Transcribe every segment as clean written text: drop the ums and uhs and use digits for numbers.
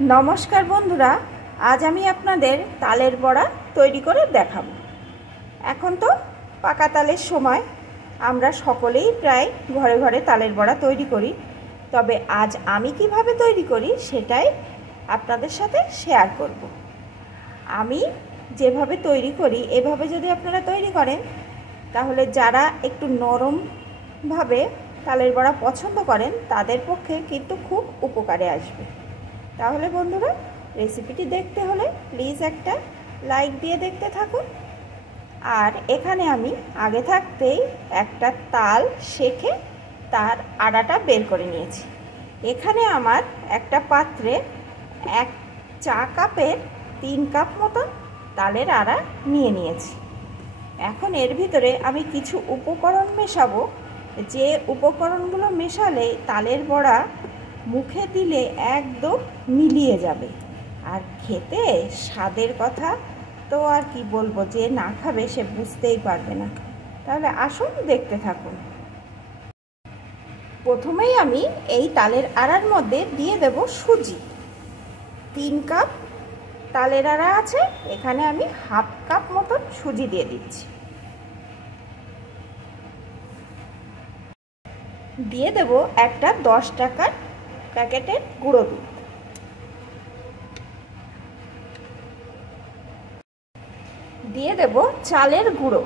নমস্কার বন্ধুরা, আজ আমি আপনাদের তালের বড়া তৈরি করে দেখাবো। এখন তো পাকা তালের সময়, আমরা সকলেই প্রায় ঘরে ঘরে তালের বড়া তৈরি করি। তবে আজ আমি কিভাবে তৈরি করি সেটাই আপনাদের সাথে শেয়ার করব। আমি যেভাবে তৈরি করি এভাবে যদি আপনারা তৈরি করেন তাহলে যারা একটু নরমভাবে তালের বড়া পছন্দ করেন তাদের পক্ষে কিন্তু খুব উপকারে আসবে। তাহলে বন্ধুরা, রেসিপিটি দেখতে হলে প্লিজ একটা লাইক দিয়ে দেখতে থাকুন। আর এখানে আমি আগে থাকতেই একটা তাল সেঁকে তার আড়াটা বের করে নিয়েছি। এখানে আমার একটা পাত্রে 1 চা কাপের 3 কাপ মতন তালের আড়া নিয়ে নিয়েছি। এখন এর ভিতরে আমি কিছু উপকরণ মেশাবো, যে উপকরণগুলো মেশালে তালের বড়া মুখে দিলে একদম মিলিয়ে যাবে। আর খেতে স্বাদের কথা তো আর কি বলবো, যে না খাবে সে বুঝতেই পারবে না। তাহলে আসুন দেখতে থাকুন। প্রথমেই আমি এই তালের আড়ার মধ্যে দিয়ে দেব সুজি। 3 কাপ তালের আড়া আছে, এখানে আমি হাফ কাপ মতন সুজি দিয়ে দিচ্ছি। দিয়ে দেব একটা 10 টাকার প্যাকেটের গুঁড়ো দুধ। দিয়ে দেব চালের গুঁড়ো।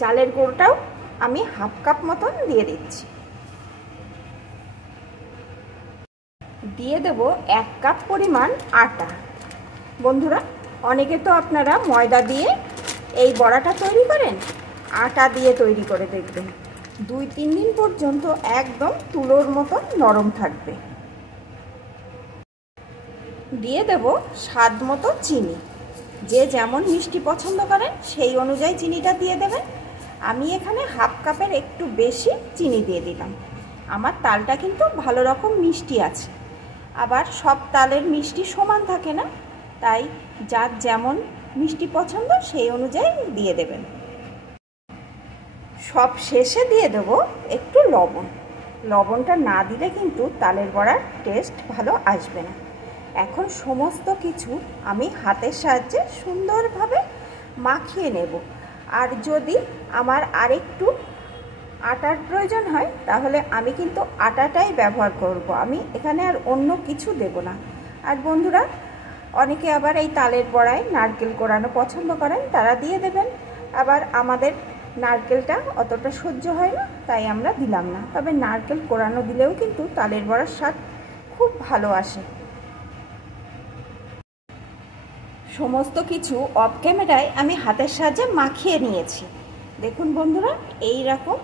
চালের গুঁড়োটাও আমি হাফ কাপ মতন দিয়ে দিচ্ছি। দিয়ে দেব 1 কাপ পরিমাণ আটা। বন্ধুরা, অনেকে তো আপনারা ময়দা দিয়ে এই বড়াটা তৈরি করেন, আটা দিয়ে তৈরি করে দেখবেন 2-3 দিন পর্যন্ত একদম তুলোর মতো নরম থাকবে। দিয়ে দেব স্বাদ মতো চিনি। যে যেমন মিষ্টি পছন্দ করেন সেই অনুযায়ী চিনিটা দিয়ে দেবেন। আমি এখানে হাফ কাপের একটু বেশি চিনি দিয়ে দিলাম। আমার তালটা কিন্তু ভালো রকম মিষ্টি আছে, আবার সব তালের মিষ্টি সমান থাকে না, তাই যার যেমন মিষ্টি পছন্দ সেই অনুযায়ী দিয়ে দেবেন। সব শেষে দিয়ে দেব একটু লবণ। লবণটা না দিলে কিন্তু তালের বড়ার টেস্ট ভালো আসবে না। এখন সমস্ত কিছু আমি হাতের সাহায্যে সুন্দরভাবে মাখিয়ে নেব। আর যদি আমার আরেকটু আটার প্রয়োজন হয় তাহলে আমি কিন্তু আটাটাই ব্যবহার করব, আমি এখানে আর অন্য কিছু দেব না। আর বন্ধুরা, অনেকে আবার এই তালের বড়ায় নারকেল কোড়ানো পছন্দ করেন, তারা দিয়ে দেবেন। আবার আমাদের নারকেলটা অতটা সহ্য হয় না, তাই আমরা দিলাম না। তবে নারকেল কোড়ানো দিলেও কিন্তু তালের বড়ার স্বাদ খুব ভালো আসে। সমস্ত কিছু অফ ক্যামেরায় আমি হাতের সাহায্যে মাখিয়ে নিয়েছি। দেখুন বন্ধুরা, এই রকম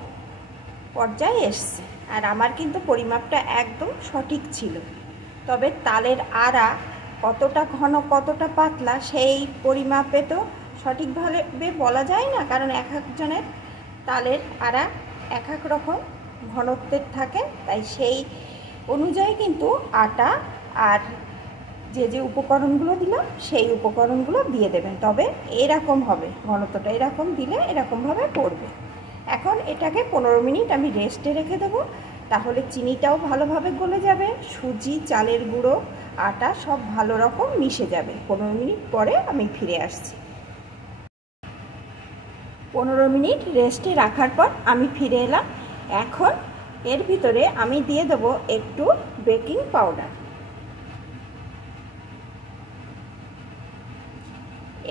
পর্যায়ে এসছে। আর আমার কিন্তু পরিমাপটা একদম সঠিক ছিল। তবে তালের আড়া কতটা ঘন কতটা পাতলা সেই পরিমাপে তো সঠিকভাবে বলা যায় না, কারণ এক একজনের তালের আড়া এক এক রকম ঘনত্বের থাকে। তাই সেই অনুযায়ী কিন্তু আটা আর যে যে উপকরণগুলো দিলাম সেই উপকরণগুলো দিয়ে দেবেন। তবে এরকম হবে, ঘনত্বটা এরকম দিলে এরকমভাবে পড়বে। এখন এটাকে 15 মিনিট আমি রেস্টে রেখে দেবো, তাহলে চিনিটাও ভালোভাবে গলে যাবে, সুজি, চালের গুঁড়ো, আটা সব ভালো রকম মিশে যাবে। 15 মিনিট পরে আমি ফিরে আসছি। 15 মিনিট রেস্টে রাখার পর আমি ফিরে এলাম। এখন এর ভিতরে আমি দিয়ে দেবো একটু বেকিং পাউডার।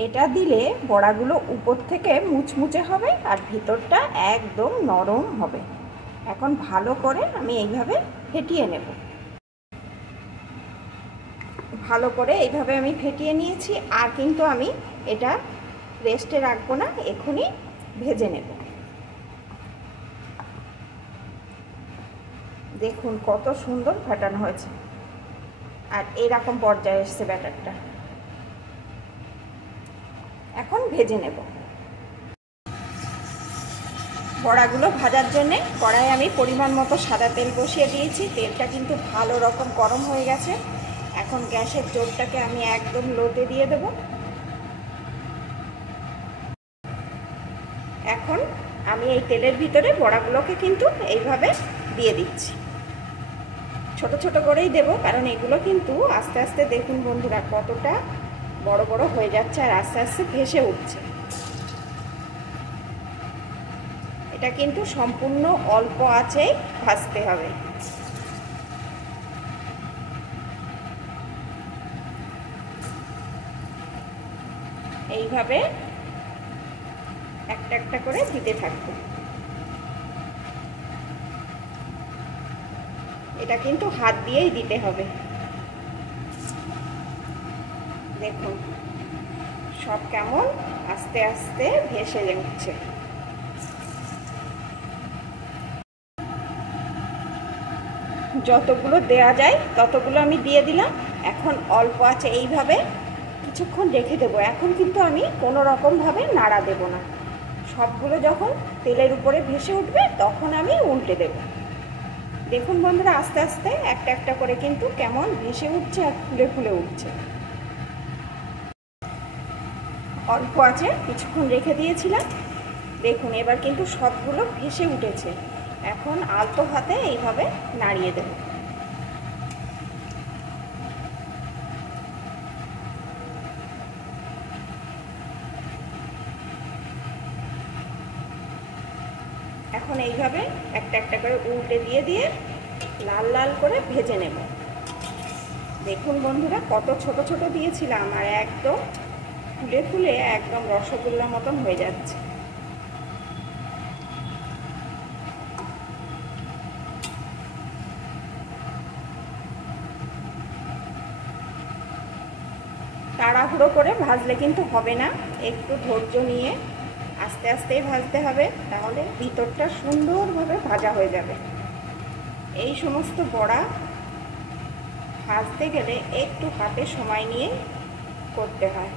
এটা দিলে বড়াগুলো উপর থেকে মুচমুচে হবে আর ভিতরটা একদম নরম হবে। এখন ভালো করে আমি এইভাবে ফেটিয়ে নেব। ভালো করে এইভাবে আমি ফেটিয়ে নিয়েছি। আর কিন্তু আমি এটা রেস্টে রাখবো না, এখনই ভেজে নেব। দেখুন কত সুন্দর ফেটানো হয়েছে, আর এইরকম পর্যায়ে এসছে ব্যাটারটা। এখন ভেজে নেব। বড়াগুলো ভাজার জন্যে কড়াইয়ে আমি পরিমাণ মতো সাদা তেল বসিয়ে দিয়েছি। তেলটা কিন্তু ভালো রকম গরম হয়ে গেছে। এখন গ্যাসের জোরটাকে আমি একদম লোতে দিয়ে দেব। এখন আমি এই তেলের ভিতরে বড়াগুলোকে কিন্তু এইভাবে দিয়ে দিচ্ছি। ছোট ছোট করেই দেব, কারণ এগুলো কিন্তু আস্তে আস্তে দেখুন বন্ধুরা কতটা বড় বড় হয়ে যাচ্ছে আর আস্তে আস্তে ভেসে উঠছে। এটা কিন্তু সম্পূর্ণ অল্প আঁচেই ভাজতে হবে। এইভাবে একটা একটা করে দিতে থাকবো। এটা কিন্তু হাত দিয়েই দিতে হবে। দেখুন সব কেমন আস্তে আস্তে ভেসে উঠছে। যতগুলো দেয়া যায় ততগুলো আমি দিয়ে দিলাম। এখন অল্প আছে এইভাবে কিছুক্ষণ রেখে দেবো। এখন কিন্তু আমি কোনো রকমভাবে নাড়া দেব না। সবগুলো যখন তেলের উপরে ভেসে উঠবে তখন আমি উল্টে দেব। দেখুন বন্ধুরা আস্তে আস্তে একটা একটা করে কিন্তু কেমন ভেসে উঠছে আর ফুলে ফুলে উঠছে। অল্প আছে কিছুক্ষণ রেখে দিয়েছিলাম। দেখুন এবার কিন্তু সবগুলো ভেসে উঠেছে। এখন আলতো হাতে এইভাবে নাড়িয়ে দেব। এখন এইভাবে একটা একটা করে উল্টে দিয়ে দিয়ে লাল লাল করে ভেজে নেব। দেখুন বন্ধুরা কত ছোট ছোট দিয়েছিলাম আর একদম ফুলে ফুলে একদম রসগোল্লার মতন হয়ে যাচ্ছে। তাড়াহুড়ো করে ভাজলে কিন্তু হবে না, একটু ধৈর্য নিয়ে আস্তে আস্তেই ভাজতে হবে, তাহলে ভিতরটা সুন্দরভাবে ভাজা হয়ে যাবে। এই সমস্ত বড়া ভাজতে গেলে একটু হাতে সময় নিয়ে করতে হয়।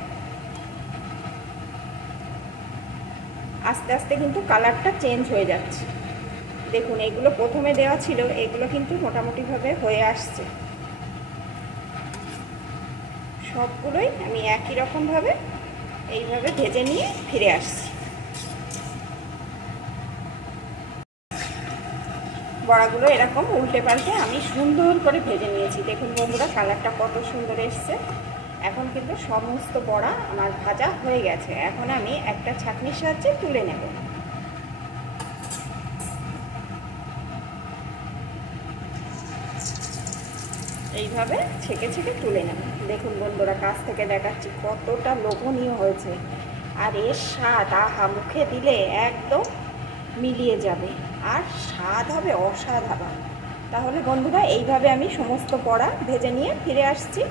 আস্তে আস্তে কিন্তু কালারটা চেঞ্জ হয়ে যাচ্ছে। দেখুন এগুলো প্রথমে দেওয়া ছিল, এগুলো কিন্তু মোটামুটিভাবে হয়ে আসছে। সবগুলোই আমি একই রকমভাবে এইভাবে ভেজে নিয়ে ফিরে আসছি। বড়াগুলো এরকম উল্টে পাল্টে আমি সুন্দর করে ভেজে নিয়েছি। দেখুন বন্ধুরা কালারটা কত সুন্দর এসছে। এখন কিন্তু সমস্ত বড়া আমার ভাজা হয়ে গেছে। এখন আমি একটা ছাঁকনির সাহায্যে তুলে নেব। এইভাবে ছেঁকে ছেঁকে তুলে নেব। দেখুন বন্ধুরা কাছ থেকে দেখাচ্ছি কতটা লোভনীয় হয়েছে। আর এর স্বাদ আহা, মুখে দিলে একদম মিলিয়ে যাবে আর স্বাদ হবে অসাধারণ। তাহলে বন্ধুরা এইভাবে আমি সমস্ত বড়া ভেজে নিয়ে ফিরে আসছি।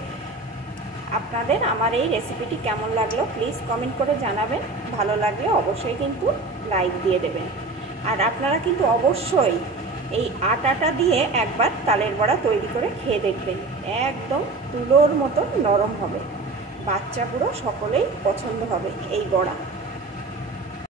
আপনাদের আমার এই রেসিপিটি কেমন লাগলো প্লিজ কমেন্ট করে জানাবেন। ভালো লাগলে অবশ্যই কিন্তু লাইক দিয়ে দেবেন। আর আপনারা কিন্তু অবশ্যই এই আটাটা দিয়ে একবার তালের বড়া তৈরি করে খেয়ে দেখবেন। একদম তুলোর মতো নরম হবে, বাচ্চা বুড়ো সকলেই পছন্দ হবে এই বড়া।